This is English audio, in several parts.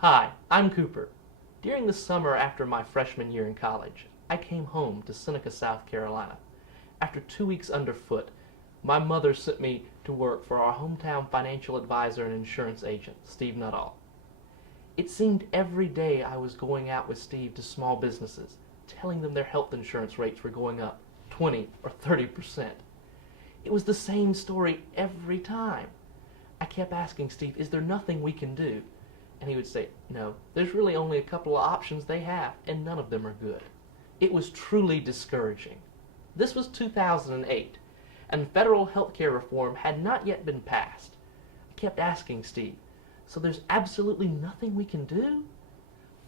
Hi, I'm Cooper. During the summer after my freshman year in college, I came home to Seneca, South Carolina. After 2 weeks underfoot, my mother sent me to work for our hometown financial advisor and insurance agent, Steve Nuttall. It seemed every day I was going out with Steve to small businesses, telling them their health insurance rates were going up 20 or 30%. It was the same story every time. I kept asking Steve, is there nothing we can do? And he would say, no, there's really only a couple of options they have, and none of them are good. It was truly discouraging. This was 2008, and federal health care reform had not yet been passed. I kept asking Steve, so there's absolutely nothing we can do?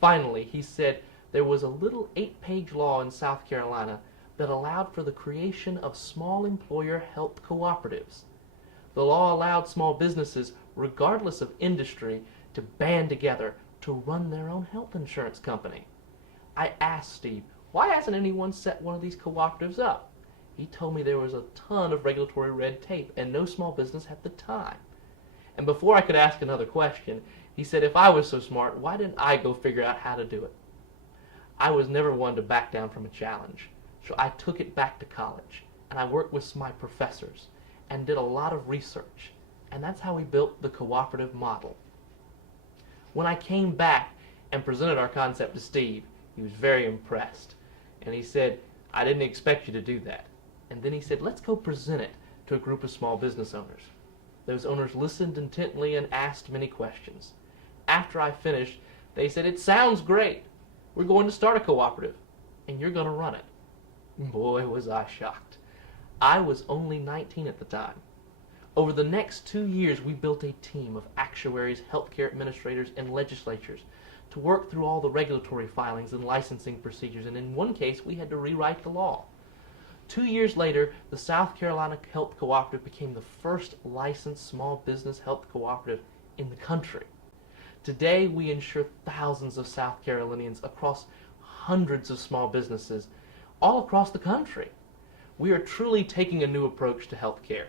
Finally, he said there was a little 8-page law in South Carolina that allowed for the creation of small employer health cooperatives. The law allowed small businesses, regardless of industry, to band together to run their own health insurance company. I asked Steve, why hasn't anyone set one of these cooperatives up? He told me there was a ton of regulatory red tape and no small business had the time. And before I could ask another question, he said if I was so smart, why didn't I go figure out how to do it? I was never one to back down from a challenge, so I took it back to college, and I worked with my professors and did a lot of research, and that's how we built the cooperative model. When I came back and presented our concept to Steve, he was very impressed, and he said, I didn't expect you to do that. And then he said, let's go present it to a group of small business owners. Those owners listened intently and asked many questions. After I finished, they said, it sounds great. We're going to start a cooperative, and you're going to run it. Boy, was I shocked. I was only 19 at the time. Over the next 2 years, we built a team of actuaries, healthcare administrators, and legislatures to work through all the regulatory filings and licensing procedures, and in one case, we had to rewrite the law. 2 years later, the South Carolina Health Cooperative became the first licensed small business health cooperative in the country. Today, we insure thousands of South Carolinians across hundreds of small businesses all across the country. We are truly taking a new approach to healthcare.